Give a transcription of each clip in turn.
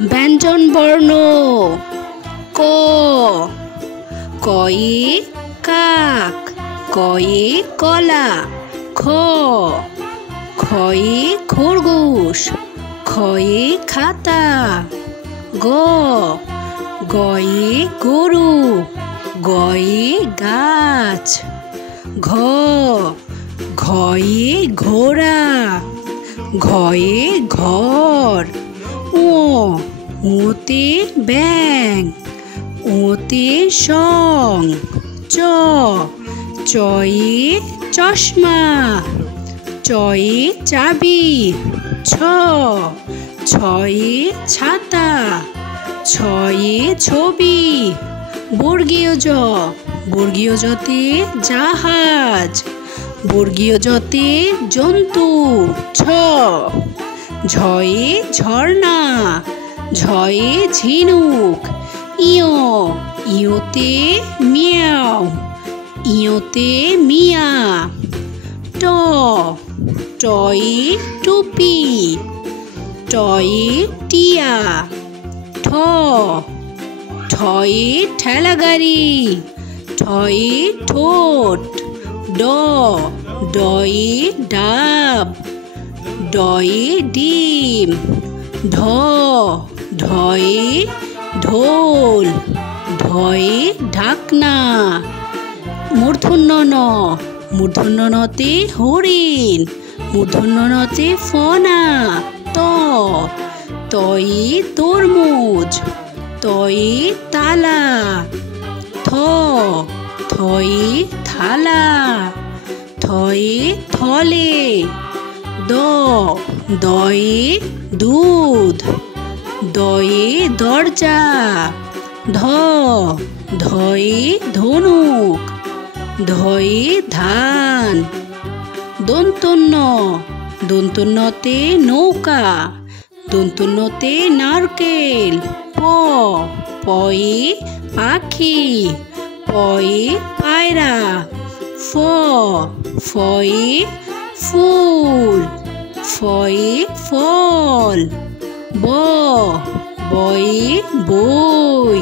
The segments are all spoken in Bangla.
ব্যঞ্জন বর্ণ ক, কয়ে কাক, কয়ে কলা। খ, খয়ে খরগোশ, খয়ে খাতা। গ, গয়ে গরু, গয়ে গাছ। ঘ, ঘয়ে ঘোড়া, ঘয়ে ঘর। ও, ওতে ব্যাঙ, ওতে সং। চ, চয়ে চশমা, চয়ে চাবি। ছ, ছয়ে ছাতা, ছয়ে ছবি। বর্গীয় জ, বর্গীয় জতে জাহাজ, বর্গীয় জতে জন্তু। ঝ, ঝয়ে ঝর্ণা, ঝয়ে ঝিনুক। ইয়, ইয়তে মিয়াও, ইয়তে মিয়া। ট, টয়ে টুপি, টয়ে টিয়া। ঠ, ঠয়ে ঠেলাগাড়ি, ঠয়ে ঠোঁট। ড, ডয়ে ডাব, ডয়ে ডিম। ঢ, ঢয়ে ঢোল, ঢয়ে ঢাকনা। মূর্ধন্য ন, মূর্ধন্য নতে হরিণ, মূর্ধন্য নতে ফনা। ত, তয়ে তরমুজ, তয়ে তালা। থ, থয়ে থালা, থয়ে থলে। দ, দয়ে দুধ, দয়ে দরজা। ধ, ধয়ে ধনুক, ধয়ে ধান। দন্তন্য, দন্তন্যতে নৌকা, দন্তন্যতে নারকেল। প, পয়ে পাখি, পয়ে পায়রা। ফ, ফয়ে ফুল, ফয়ে ফল। ব, বয়ে বই,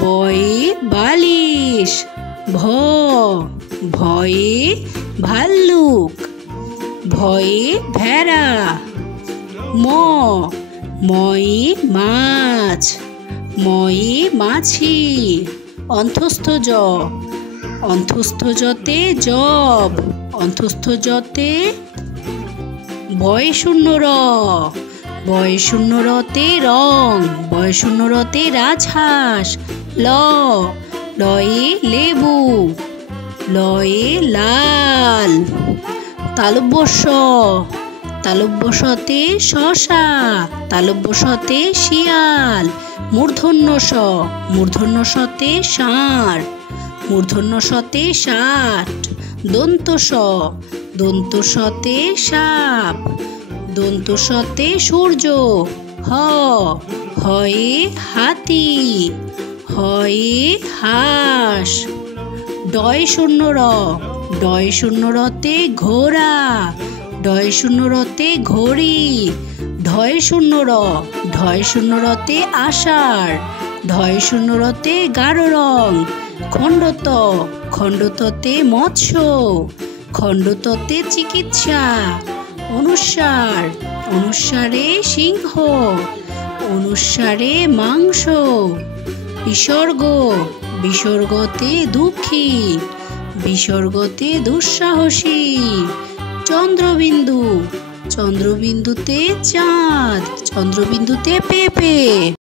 বয়ে বালিশ। ভ, ভয়ে ভাল্লুক, ভয়ে ভেড়া। ম, ময়ে মাছ, ময়ে মাছি। অন্ত্যস্ত জ, অন্ত্যস্ত জতে জব, অন্ত্যস্ত জতে বয় শূন্য র, বয় শূন্য রতে রং, বয় শূন্য রতে রাজহাঁস। ল, লয়ে লেবু, লয়ে লাল। তালব্য স, তালব্য সতে শশা, তালব্য সতে শিয়াল। মূর্ধন্য স, মূর্ধন্য সতে ষাঁড়, মূর্ধন্য সতে ষাট। দন্ত স, দন্ত সতে সাপ, দন্ত সতে সূর্য। হ, হয়ে হাতি, হয়ে হাঁস। ডয় শূন্য র, ডয় শূন্য রতে ঘোড়া, ডয় শূন্য রতে ঘড়ি। ঢয় শূন্য র, ঢয় শূন্য রতে আষাঢ়, ঢয় শূন্য রতে গাঢ় রং। খণ্ডত, খণ্ডততে মৎস্য, খণ্ডততে চিকিৎসা। অনুস্বার, অনুস্বারে সিংহ, অনুস্বারে মাংস। বিসর্গ, বিসর্গতে দুঃখী, বিসর্গতে দুঃসাহসী। চন্দ্রবিন্দু, চন্দ্রবিন্দুতে চাঁদ, চন্দ্রবিন্দুতে পেঁপে।